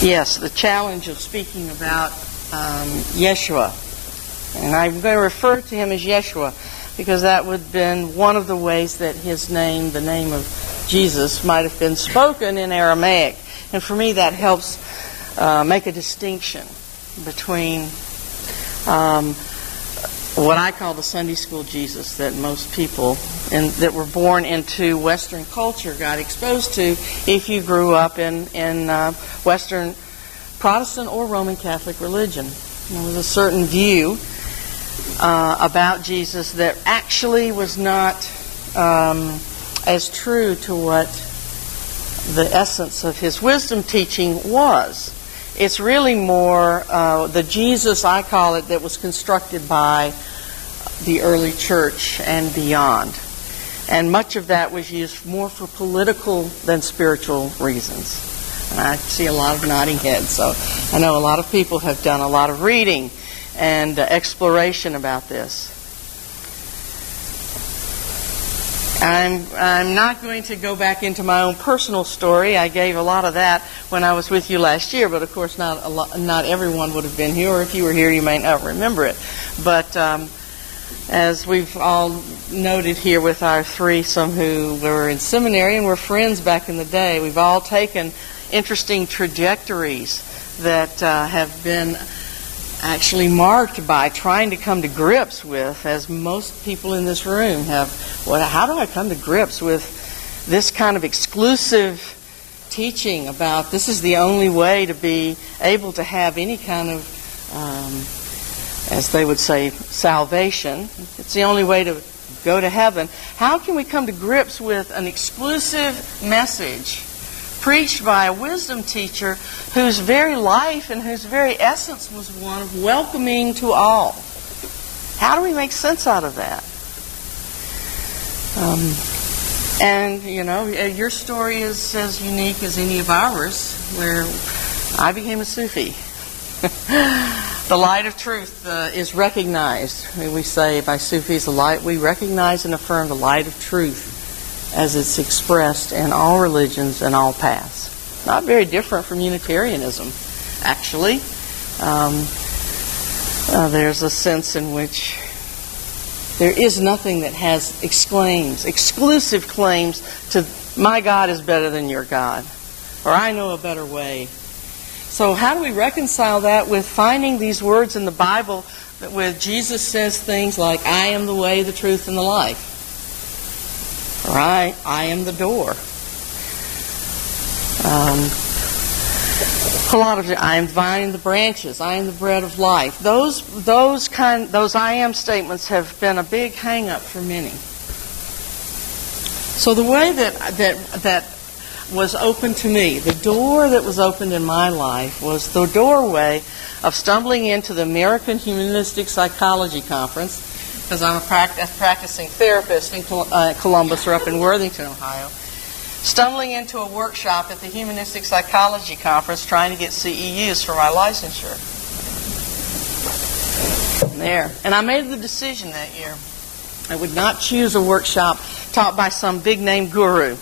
Yes, the challenge of speaking about Yeshua. And I'm going to refer to him as Yeshua because that would have been one of the ways that his name, the name of Jesus, might have been spoken in Aramaic. And for me, that helps make a distinction between what I call the Sunday school Jesus that most people that were born into Western culture got exposed to if you grew up in Western Protestant or Roman Catholic religion. There was a certain view about Jesus that actually was not as true to what the essence of his wisdom teaching was. It's really more the Jesus, I call it, that was constructed by the early church and beyond. And much of that was used more for political than spiritual reasons. And I see a lot of nodding heads, so I know a lot of people have done a lot of reading and exploration about this. I'm not going to go back into my own personal story. I gave a lot of that when I was with you last year, but of course not everyone would have been here, or if you were here you may not remember it. But as we've all noted here with our threesome who were in seminary and were friends back in the day, we've all taken interesting trajectories that have been actually marked by trying to come to grips with, as most people in this room have, how do I come to grips with this kind of exclusive teaching about this is the only way to be able to have any kind of, as they would say, salvation. It's the only way to go to heaven. How can we come to grips with an exclusive message preached by a wisdom teacher whose very life and whose very essence was one of welcoming to all? How do we make sense out of that? And, you know, your story is as unique as any of ours, where I became a Sufi. The light of truth is recognized. We say by Sufis, the light, we recognize and affirm the light of truth as it's expressed in all religions and all paths. Not very different from Unitarianism, actually. There's a sense in which there is nothing that has exclusive claims to my God is better than your God, or I know a better way. So how do we reconcile that with finding these words in the Bible where Jesus says things like, I am the way, the truth, and the life? Or I am the door. A lot of I am the vine and the branches. I am the bread of life. Those I am statements have been a big hang-up for many. So the way that was open to me, the door that was opened in my life was the doorway of stumbling into the American Humanistic Psychology Conference, because I'm a practicing therapist in Columbus or up in Worthington, Ohio, stumbling into a workshop at the Humanistic Psychology Conference trying to get CEUs for my licensure. There. And I made the decision that year. I would not choose a workshop taught by some big-name guru.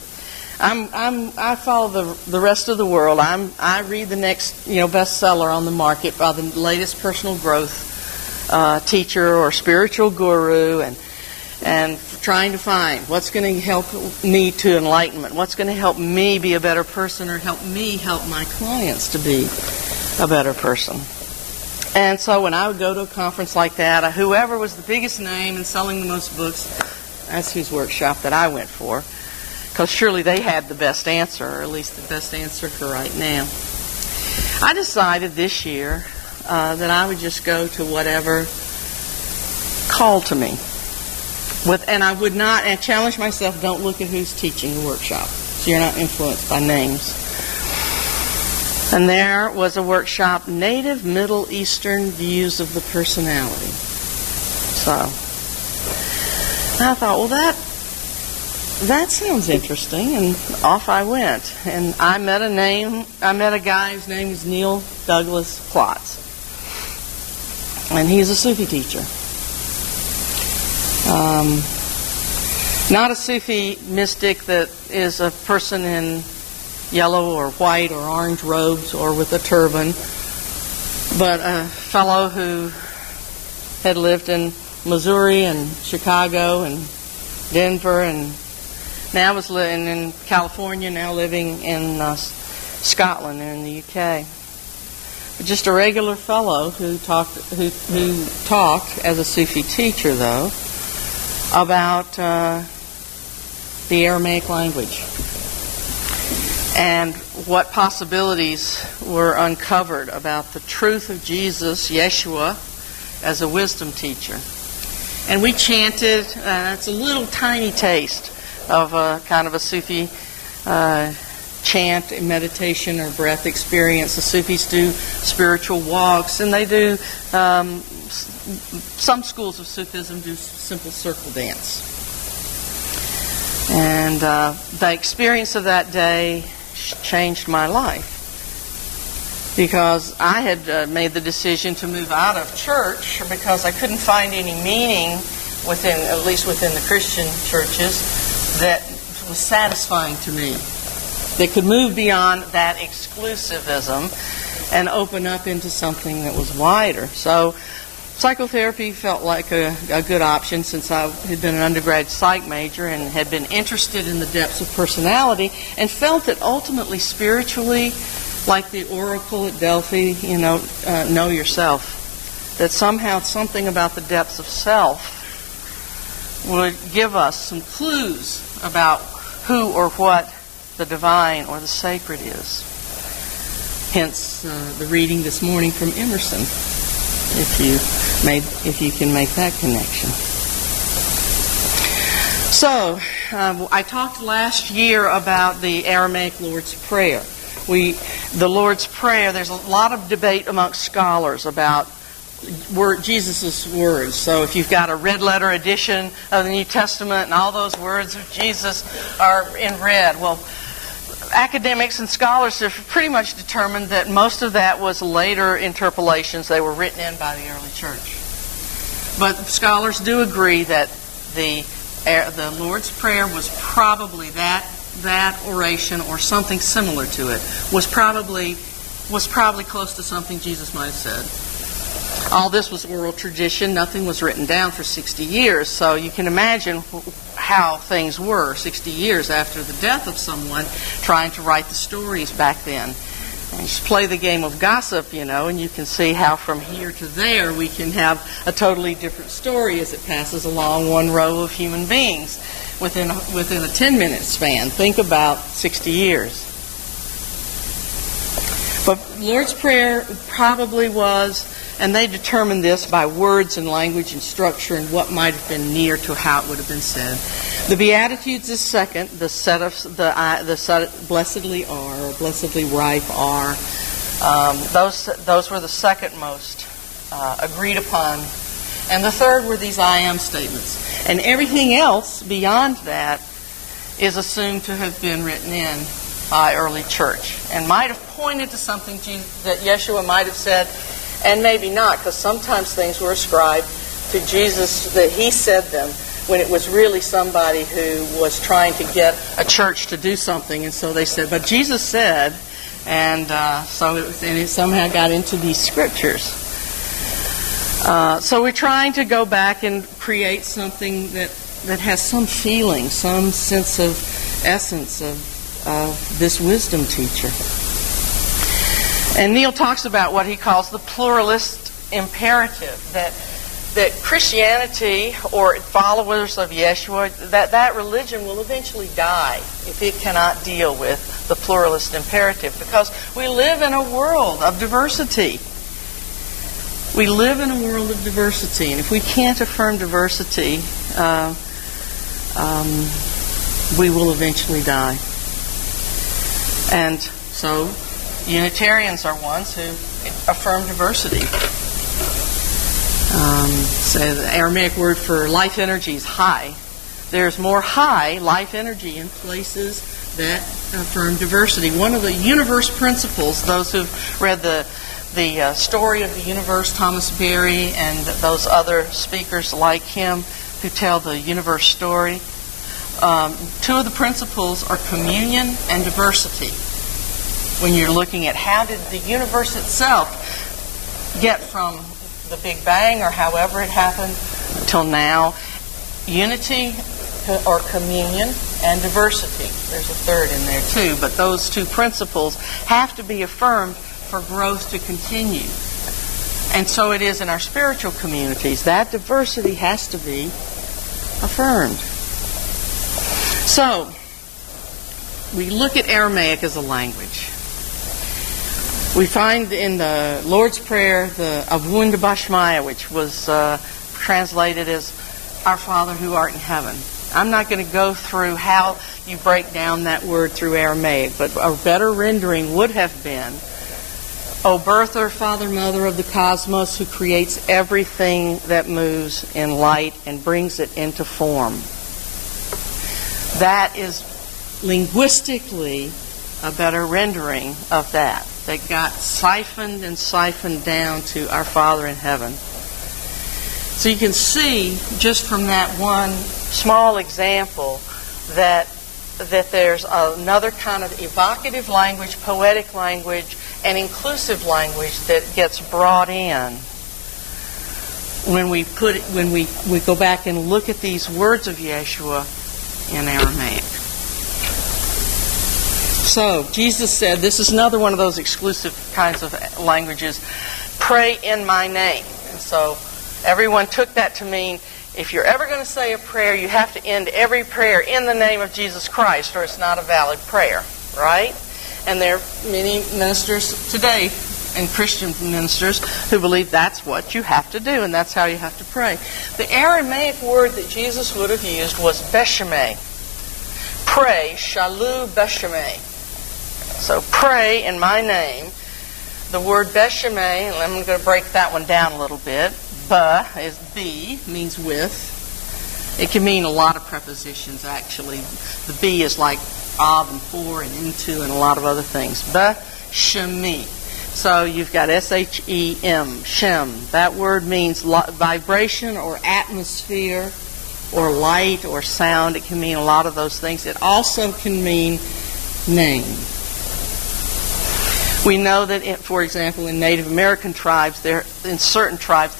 I follow the rest of the world. I read the next bestseller on the market by the latest personal growth teacher or spiritual guru, and trying to find what's going to help me to enlightenment, what's going to help me be a better person, or help me help my clients to be a better person. And so when I would go to a conference like that, whoever was the biggest name and selling the most books, that's whose workshop that I went for, because surely they had the best answer, or at least the best answer for right now. I decided this year that I would just go to whatever called to me. And I would not, and challenge myself, don't look at who's teaching the workshop, so you're not influenced by names. And there was a workshop, Native Middle Eastern Views of the Personality. So I thought, well, that sounds interesting, and off I went. And I met a guy whose name is Neil Douglas Klotz, and he's a Sufi teacher. Not a Sufi mystic that is a person in yellow or white or orange robes or with a turban, but a fellow who had lived in Missouri and Chicago and Denver, and now was living in California, now living in Scotland and in the UK. But just a regular fellow who talked as a Sufi teacher, though, about the Aramaic language and what possibilities were uncovered about the truth of Jesus, Yeshua, as a wisdom teacher. And we chanted, it's a little tiny taste of a kind of a Sufi chant, meditation, or breath experience. The Sufis do spiritual walks, and they do, some schools of Sufism do simple circle dance. And the experience of that day changed my life, because I had made the decision to move out of church because I couldn't find any meaning within, at least within the Christian churches, that was satisfying to me. They could move beyond that exclusivism and open up into something that was wider. So psychotherapy felt like a good option, since I had been an undergrad psych major and had been interested in the depths of personality, and felt that ultimately spiritually, like the oracle at Delphi, know yourself. That somehow something about the depths of self would give us some clues about who or what the divine or the sacred is. Hence the reading this morning from Emerson, if you can make that connection. So, I talked last year about the Aramaic Lord's Prayer. The Lord's Prayer, there's a lot of debate amongst scholars about Jesus' words. So if you've got a red letter edition of the New Testament and all those words of Jesus are in red, well, academics and scholars have pretty much determined that most of that was later interpolations. They were written in by the early church. But scholars do agree that the Lord's Prayer was probably that oration or something similar to it was probably close to something Jesus might have said. All this was oral tradition. Nothing was written down for 60 years. So you can imagine how things were 60 years after the death of someone, trying to write the stories back then. And you just play the game of gossip, and you can see how from here to there we can have a totally different story as it passes along one row of human beings within a 10-minute span. Think about 60 years. But Lord's Prayer probably was, and they determined this by words and language and structure and what might have been near to how it would have been said. The Beatitudes is second. The set of the blessedly are, or blessedly ripe are. Those were the second most agreed upon, and the third were these I am statements. And everything else beyond that is assumed to have been written in by early church and might have pointed to something that Yeshua might have said, and maybe not, because sometimes things were ascribed to Jesus that he said them when it was really somebody who was trying to get a church to do something, and so they said, but Jesus said, and it somehow got into these scriptures. So we're trying to go back and create something that has some feeling, some sense of essence of this wisdom teacher. And Neil talks about what he calls the pluralist imperative, that Christianity or followers of Yeshua, that religion will eventually die if it cannot deal with the pluralist imperative, because we live in a world of diversity. We live in a world of diversity, and if we can't affirm diversity, we will eventually die. And so Unitarians are ones who affirm diversity. So the Aramaic word for life energy is high. There's more high life energy in places that affirm diversity. One of the universe principles, those who've read the story of the universe, Thomas Berry and those other speakers like him who tell the universe story, two of the principles are communion and diversity. when you're looking at how did the universe itself get from the Big Bang, or however it happened, till now. Unity or communion and diversity. There's a third in there too, but those two principles have to be affirmed for growth to continue. And so it is in our spiritual communities. That diversity has to be affirmed. So, we look at Aramaic as a language. We find in the Lord's Prayer the Avun Bashmaya, which was translated as Our Father who art in heaven. I'm not going to go through how you break down that word through Aramaic, but a better rendering would have been, O birther, Father, Mother of the cosmos, who creates everything that moves in light and brings it into form. That is linguistically a better rendering of that got siphoned and siphoned down to Our Father in heaven. So you can see just from that one small example that there's another kind of evocative language, poetic language, and inclusive language that gets brought in when we go back and look at these words of Yeshua in Aramaic. So, Jesus said, this is another one of those exclusive kinds of languages, pray in my name. And so, everyone took that to mean, if you're ever going to say a prayer, you have to end every prayer in the name of Jesus Christ, or it's not a valid prayer, right? And there are many ministers today, and Christian ministers, who believe that's what you have to do, and that's how you have to pray. The Aramaic word that Jesus would have used was beshemeh. Pray, shalu beshemeh. So pray in my name. The word beshemeh, and I'm going to break that one down a little bit. Ba is be, means with. It can mean a lot of prepositions, actually. The be is like of and for and into and a lot of other things. Ba shemi. So you've got S-H-E-M, shem. That word means vibration or atmosphere or light or sound. It can mean a lot of those things. It also can mean name. We know that, for example, in Native American tribes, in certain tribes,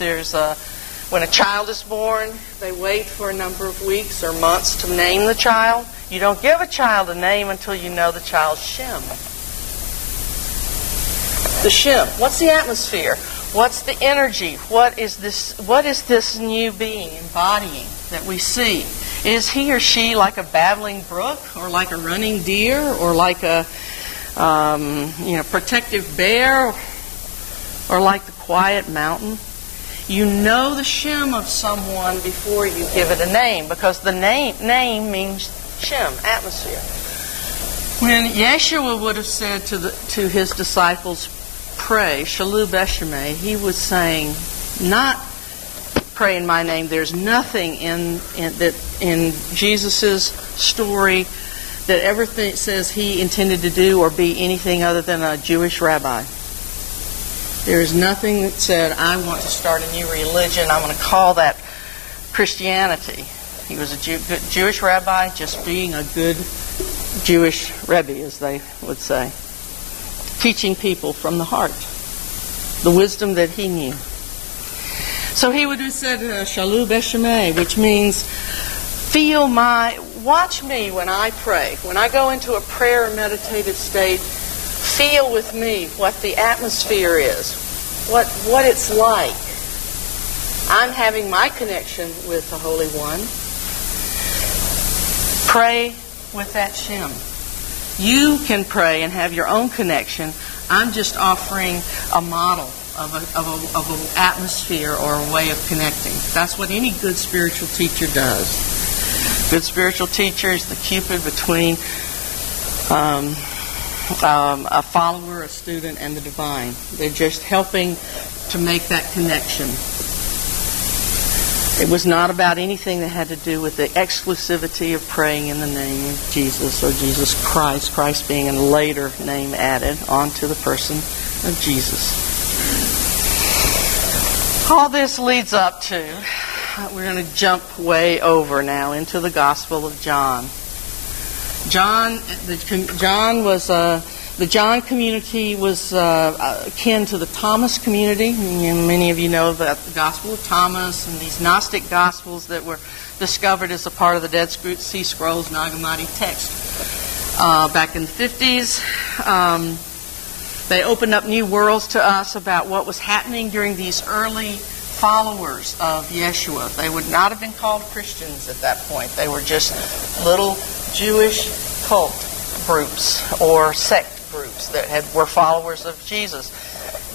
when a child is born, they wait for a number of weeks or months to name the child. You don't give a child a name until you know the child's shem. The shem. What's the atmosphere? What's the energy? What is this new being embodying that we see? Is he or she like a babbling brook, or like a running deer, or like a protective bear, or like the quiet mountain? You know the shem of someone before you give it a name, because the name means shem, atmosphere. When Yeshua would have said to his disciples, pray, shalu beshemeh, he was saying, not pray in my name. There's nothing in Jesus' story that ever says he intended to do or be anything other than a Jewish rabbi. There is nothing that said, I want to start a new religion. I'm going to call that Christianity. He was a good Jewish rabbi, just being a good Jewish Rebbe, as they would say. Teaching people from the heart. The wisdom that he knew. So he would have said, Shalu Beshemeh, which means, watch me when I pray. When I go into a prayer or meditative state, feel with me what the atmosphere is, what it's like. I'm having my connection with the Holy One. Pray with that shem. You can pray and have your own connection. I'm just offering a model of an atmosphere or a way of connecting. That's what any good spiritual teacher does. Good spiritual teacher is the Cupid between a follower, a student, and the divine. They're just helping to make that connection. It was not about anything that had to do with the exclusivity of praying in the name of Jesus or Jesus Christ, Christ being a later name added onto the person of Jesus. All this leads up to, we're going to jump way over now into the Gospel of John. John was The John community was akin to the Thomas community. And many of you know that the Gospel of Thomas and these Gnostic Gospels that were discovered as a part of the Dead Sea Scrolls Nag Hammadi text back in the 50s. They opened up new worlds to us about what was happening during these early followers of Yeshua. They would not have been called Christians at that point. They were just little Jewish cult groups or sect groups that were followers of Jesus.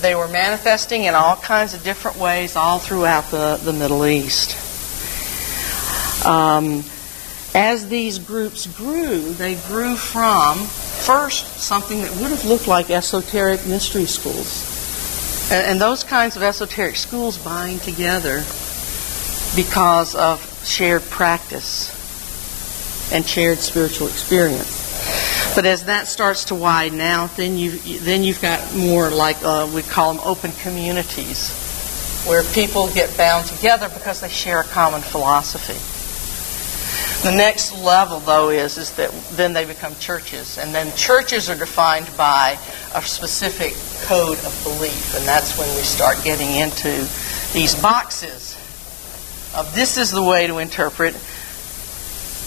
They were manifesting in all kinds of different ways all throughout the Middle East. As these groups grew, they grew from first something that would have looked like esoteric mystery schools. And those kinds of esoteric schools bind together because of shared practice and shared spiritual experience. But as that starts to widen out, then you've got more like we call them open communities, where people get bound together because they share a common philosophy. The next level, though, is that then they become churches, and then churches are defined by a specific code of belief, and that's when we start getting into these boxes of this is the way to interpret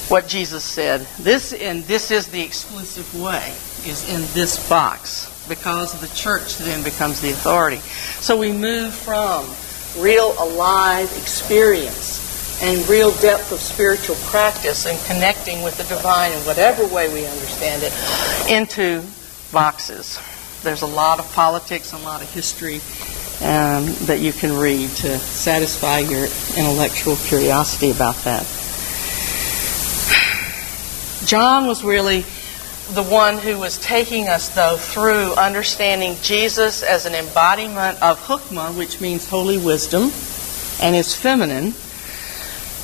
what Jesus said. This is the exclusive way, is in this box, because the church then becomes the authority. So we move from real alive experience and real depth of spiritual practice and connecting with the divine in whatever way we understand it into boxes. There's a lot of politics and a lot of history that you can read to satisfy your intellectual curiosity about that. John was really the one who was taking us, though, through understanding Jesus as an embodiment of Hukmah, which means holy wisdom, and is feminine.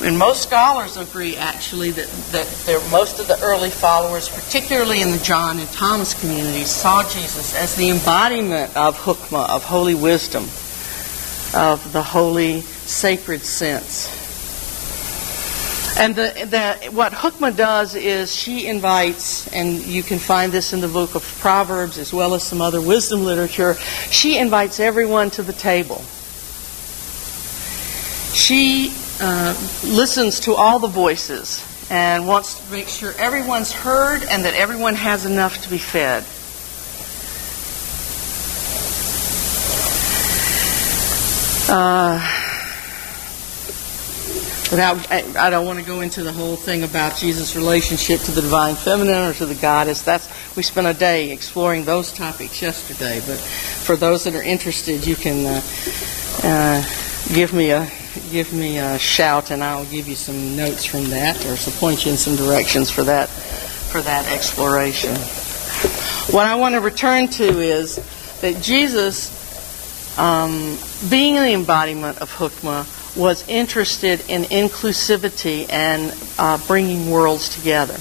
And most scholars agree, actually, that most of the early followers, particularly in the John and Thomas communities, saw Jesus as the embodiment of Hukmah, of holy wisdom, of the holy, sacred sense. And what Hukmah does is she invites, and you can find this in the book of Proverbs as well as some other wisdom literature, she invites everyone to the table. She listens to all the voices and wants to make sure everyone's heard and that everyone has enough to be fed. I don't want to go into the whole thing about Jesus' relationship to the divine feminine or to the goddess. We spent a day exploring those topics yesterday. But for those that are interested, you can give me a shout, and I'll give you some notes from that, or point you in some directions for that exploration. What I want to return to is that Jesus, being the embodiment of Hukmah, was interested in inclusivity and bringing worlds together.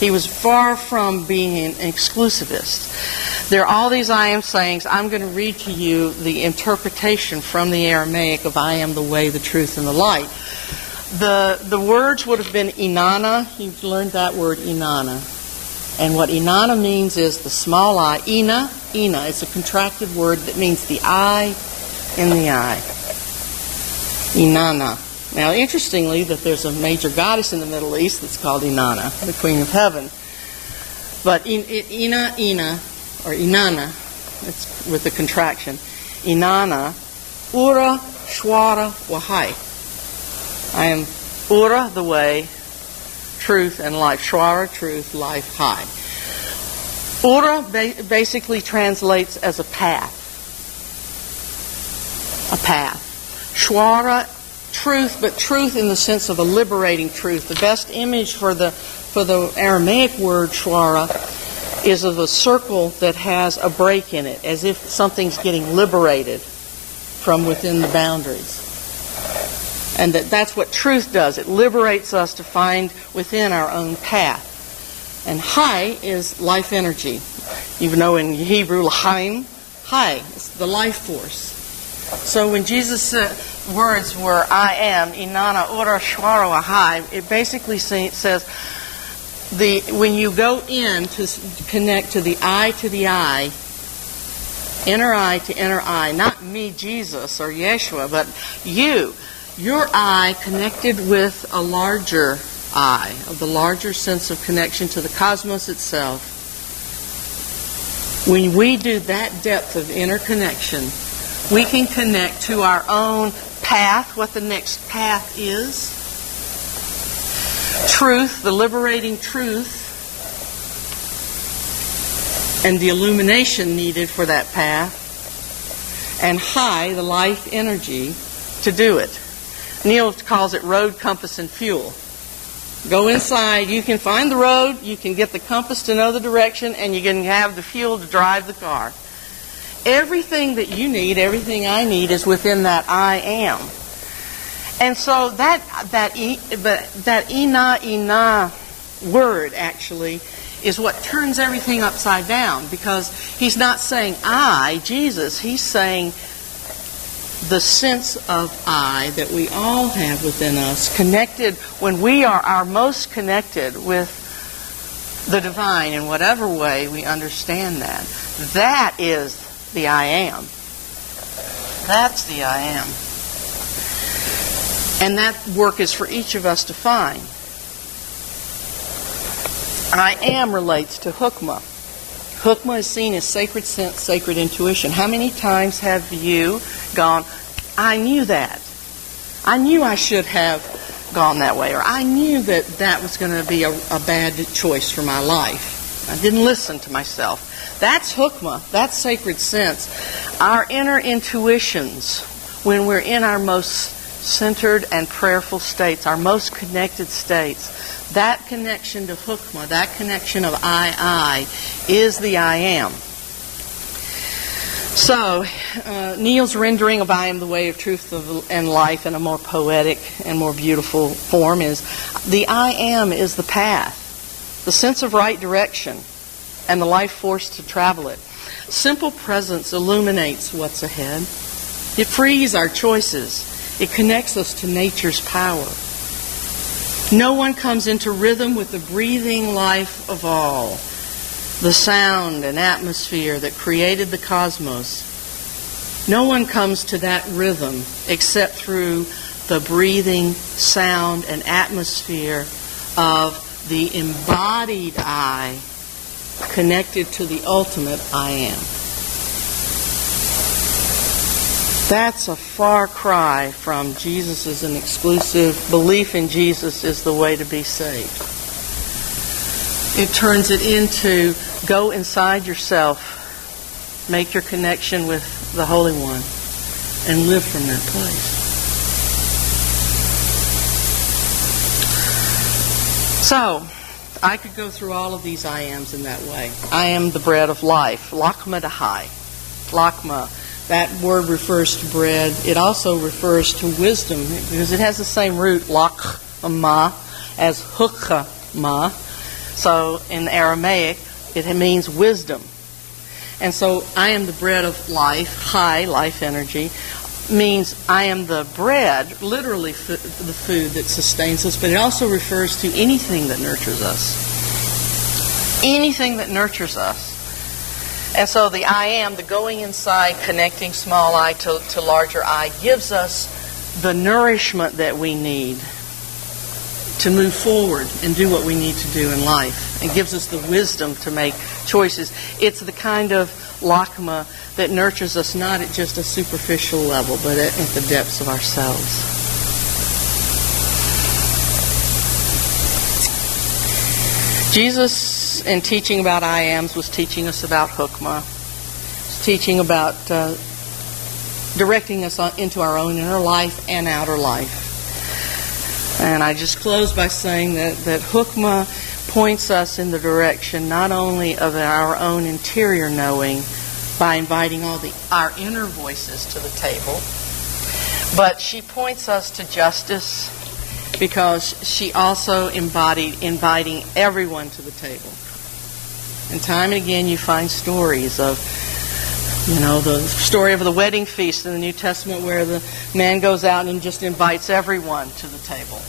He was far from being an exclusivist. There are all these I am sayings. I'm going to read to you the interpretation from the Aramaic of I am the way, the truth, and the light. The words would have been inanna. You've learned that word, inanna. And what inanna means is the small eye. Ina. It's a contracted word that means the eye in the eye. Inanna. Now, interestingly, that there's a major goddess in the Middle East that's called Inanna, the Queen of Heaven. But Ina, or Inanna, it's with the contraction. Inanna, Ura, Shwara, Wahai. I am Ura, the way, truth, and life. Shwara, truth, life, Hai. Ura basically translates as a path. A path. Shwara, truth, but truth in the sense of a liberating truth. The best image for the Aramaic word shwara is of a circle that has a break in it, as if something's getting liberated from within the boundaries. And that's what truth does. It liberates us to find within our own path. And Hai is life energy. You know in Hebrew, L'chaim, Hai, it's the life force. So when Jesus' words were, I am, Inanna, Ura, Shwara, Hai, it basically says, when you go in to connect to the eye, inner eye to inner eye, not me, Jesus, or Yeshua, but your eye connected with a larger eye, of the larger sense of connection to the cosmos itself. When we do that depth of interconnection, we can connect to our own path, what the next path is, truth, the liberating truth, and the illumination needed for that path, and high, the life energy to do it. Neil calls it road, compass, and fuel. Go inside, you can find the road, you can get the compass to know the direction, and you can have the fuel to drive the car. Everything that you need, everything I need, is within that I am. And so that ina word actually is what turns everything upside down, because he's not saying I, Jesus, he's saying the sense of I that we all have within us, connected when we are our most connected with the divine in whatever way we understand that. That is the I am. That's the I am. And that work is for each of us to find. I am relates to hukmah. Hukmah is seen as sacred sense, sacred intuition. How many times have you gone, I knew that. I knew I should have gone that way. Or I knew that that was going to be a bad choice for my life. I didn't listen to myself. That's hukmah. That's sacred sense. Our inner intuitions, when we're in our most centered and prayerful states, our most connected states, that connection to hukmah, that connection of I, is the I am. So, Neil's rendering of I am the way of truth and life in a more poetic and more beautiful form is, the I am is the path, the sense of right direction, and the life force to travel it. Simple presence illuminates what's ahead. It frees our choices. It connects us to nature's power. No one comes into rhythm with the breathing life of all, the sound and atmosphere that created the cosmos. No one comes to that rhythm except through the breathing sound and atmosphere of the embodied I connected to the ultimate I am. That's a far cry from Jesus is an exclusive belief in Jesus is the way to be saved. It turns it into go inside yourself, make your connection with the Holy One, and live from that place. So, I could go through all of these I ams in that way. I am the bread of life. Lakma dahai. Lakma. That word refers to bread. It also refers to wisdom because it has the same root, lakma, as hukma. So in Aramaic, it means wisdom. And so I am the bread of life, high life energy, means I am the bread, literally the food that sustains us, but it also refers to anything that nurtures us. Anything that nurtures us. And so the I am, the going inside, connecting small I to larger I, gives us the nourishment that we need to move forward and do what we need to do in life. It gives us the wisdom to make choices. It's the kind of lakma that nurtures us not at just a superficial level, but at the depths of ourselves. Jesus, in teaching about I ams, was teaching us about hukmah. Was teaching about directing us into our own inner life and outer life. And I just close by saying that hukmah points us in the direction not only of our own interior knowing by inviting our inner voices to the table, but she points us to justice because she also embodied inviting everyone to the table. And time and again you find stories of, the story of the wedding feast in the New Testament where the man goes out and just invites everyone to the table.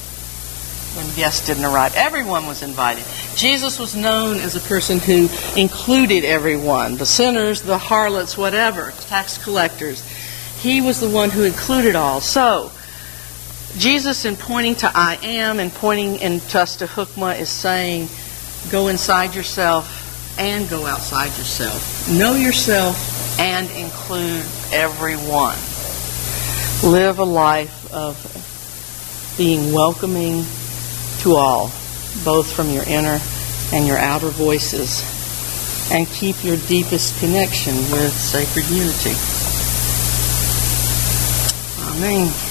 when guests didn't arrive. Everyone was invited. Jesus was known as a person who included everyone, the sinners, the harlots, whatever, tax collectors. He was the one who included all. So, Jesus, in pointing to I am and pointing to us to Hukmah, is saying, go inside yourself and go outside yourself. Know yourself and include everyone. Live a life of being welcoming to all, both from your inner and your outer voices, and keep your deepest connection with sacred unity. Amen.